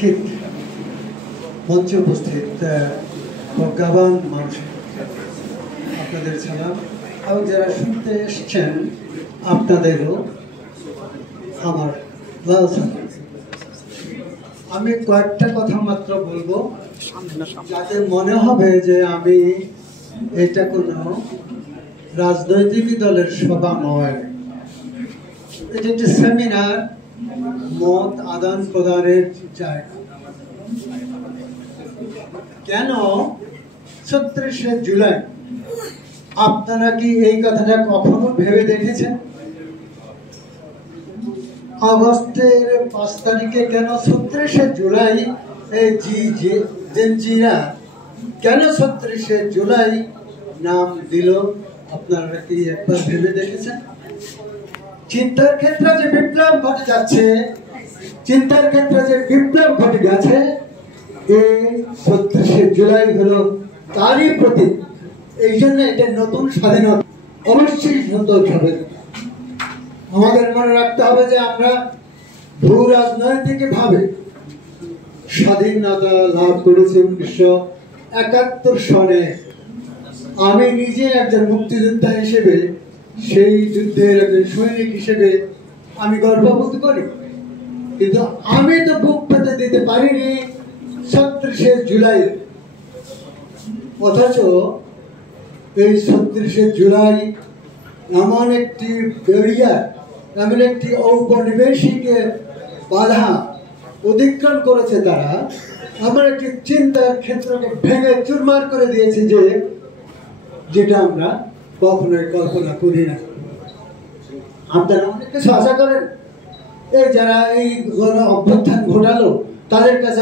উপস্থিত মঞ্চে উপস্থিত প্রজ্ঞাবান মানুষ আপনাদের সালাম, এবং যারা শুনতে এসছেন আপনাদেরও আমার লাল সালাম। আমি কয়েকটা কথা মাত্র বলবো, যাতে মনে হবে যে আমি এটা কোনো রাজনৈতিক দলের সভা নয়, এটা একটি সেমিনার, মত আদান প্রদানের জায়গা। কেন ৩৬শে জুলাই? আপনারা কি এই কথাটা কখনো ভেবে দেখেছেন? আগস্টের ৫ তারিখে কেন ৩৬শে জুলাই জেনজিরা কেন ৩৬শে জুলাই নাম দিল? আপনারা কি একবার ভেবে দেখেছেন? চিন্তার ক্ষেত্রে যে বিপ্লব ঘটে যাচ্ছে, চিন্তার ক্ষেত্রে যে বিপ্লব ঘটে গেছে, এই ৩৬শে জুলাই হলো তারই প্রতীক। এই জন্য এটা নতুন স্বাধীনতা অবশ্যই সন্তোষ হবে। আমাদের মনে রাখতে হবে যে আমরা ভূ রাজনৈতিক ভাবে স্বাধীনতা লাভ করেছি ১৯৭১ সনে। আমি নিজে একজন মুক্তিযোদ্ধা হিসেবে, সেই যুদ্ধের একজন সৈনিক হিসেবে আমি গর্ববোধ করি, কিন্তু আমি তো বুক পেতে দিতে পারিনি ৩৬শে জুলাই। অথচ এই ৩৬শে জুলাই এমন একটি ব্যারিয়ার, এমন একটি ঔপনিবেশিক বাধা অতিক্রম করেছে তারা, আমার একটি চিন্তার ক্ষেত্রকে ভেঙে চুরমার করে দিয়েছে, যেটা আমরা কখনোই কল্পনা করি না। আপনারা অনেক কিছু আশা করেন, এই যারা এই অভ্যুত্থান ঘটালো তাদের কাছে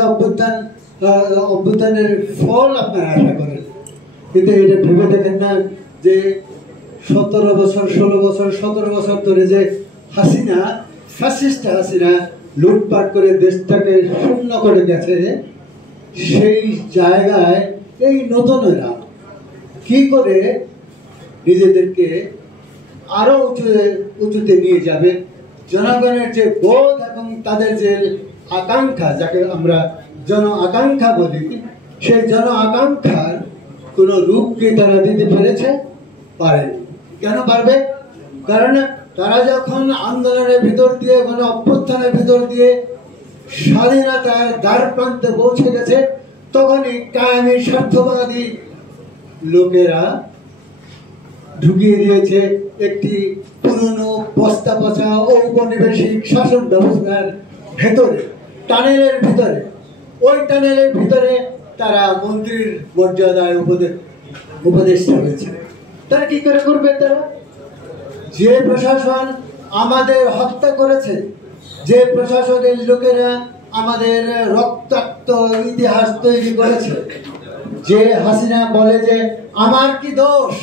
অভ্যুত্থানের ফল আপনারা আশা করেন, কিন্তু এটা ভেবে দেখেন না যে ১৭ বছর ১৬ বছর ১৭ বছর ধরে যে হাসিনা, ফ্যাসিস্ট হাসিনা লুটপাট করে দেশটাকে শূন্য করে গেছে, সেই জায়গায় এই নতুনেরা কি করে নিজেদেরকে আরো উঁচুতে নিয়ে যাবে। জনগণের যে বোধ এবং তাদের যে আকাঙ্ক্ষা, যাকে আমরা জন আকাঙ্ক্ষা বলি, সেই জন আকাঙ্ক্ষার কোন রূপ কি তারা দিতে পেরেছে? পারেনি। কেন পারবে? কারণ তারা যখন আন্দোলনের ভিতর দিয়ে, মানে অভ্যুত্থানের ভিতর দিয়ে স্বাধীনতার দ্বার প্রান্তে পৌঁছে গেছে, তখনই কায়েমি স্বার্থবাদী লোকেরা ঢুকিয়ে দিয়েছে একটি পুরনো বস্তা পচা ঔপনিবেশিক শাসন ব্যবস্থার ভেতরে, টানেলের ভিতরে। ওই টানেলের ভিতরে তারা মন্ত্রীর মর্যাদায় উপদেষ্টা হয়েছে। তারা কি করে করবে? তারা যে প্রশাসন আমাদের হত্যা করেছে, যে প্রশাসনের লোকেরা আমাদের রক্তাক্ত ইতিহাস তৈরি করেছে, যে হাসিনা বলে যে আমার কি দোষ,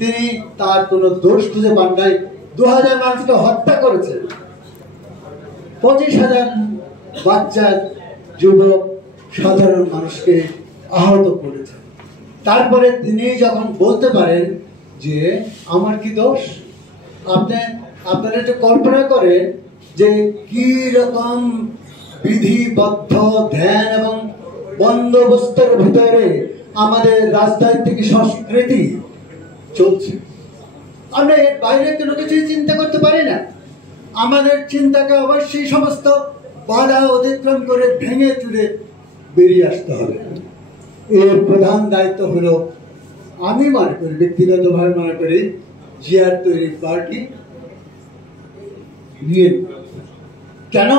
তিনি তার কোনো দোষ খুঁজে পান নাই। ২০০০ মানুষকে হত্যা করেছে, ২৫,০০০ বাচ্চা, যুবক, সাধারণ মানুষকে আহত করেছে। তারপরে তিনি যখন বলতে পারেন যে আমার কি দোষ, আপনারা একটু কল্পনা করে যে কি রকম বিধিবদ্ধ ধ্যান এবং বন্দোবস্তের ভিতরে আমাদের রাজনৈতিক সংস্কৃতি চলছে। আমরা এর বাইরে কোনো কিছুই চিন্তা করতে পারি না। আমাদের চিন্তাকে অবশ্যই সমস্ত বাধা অতিক্রম করে ভেঙে চুরে বেরিয়ে আসতে হবে। এর প্রধান দায়িত্ব হলো, আমি মনে করি, ব্যক্তিগতভাবে মনে করি, জিয়ার তৈরি পার্টি বিএনপি। কেন?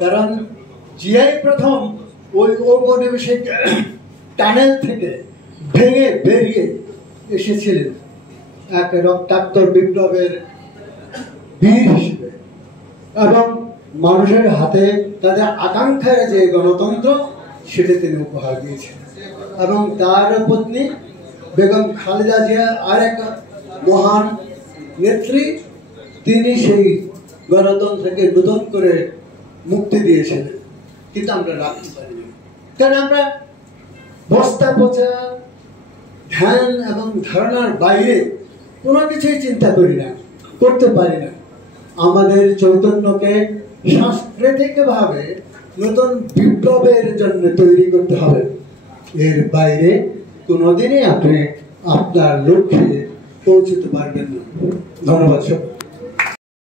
কারণ জিয়াই প্রথম ওই ঔপনিবেশিক টানেল থেকে ভেঙে বেরিয়ে এসেছিলেন এক রক্তাক্ত বিপ্লবের বীর হিসেবে, এবং মানুষের হাতে তাদের আকাঙ্ক্ষার যে গণতন্ত্র, সেটা তিনি উপহার দিয়েছেন। এবং তার পত্নী বেগম খালেদা জিয়া আরেক মহান নেত্রী, তিনি সেই গণতন্ত্রকে নতুন করে মুক্তি দিয়েছিলেন, কিন্তু আমরা রাখতে পারিনি। কারণ আমরা বস্তা পচা ধ্যান এবং ধারণার বাইরে কোনো কিছুই চিন্তা করি না, করতে পারি না। আমাদের চৈতন্যকে সাংস্কৃতিকভাবে নতুন বিপ্লবের জন্য তৈরি করতে হবে। এর বাইরে কোনোদিনই আপনি আপনার লক্ষ্যে পৌঁছতে পারবেন না। ধন্যবাদ সব।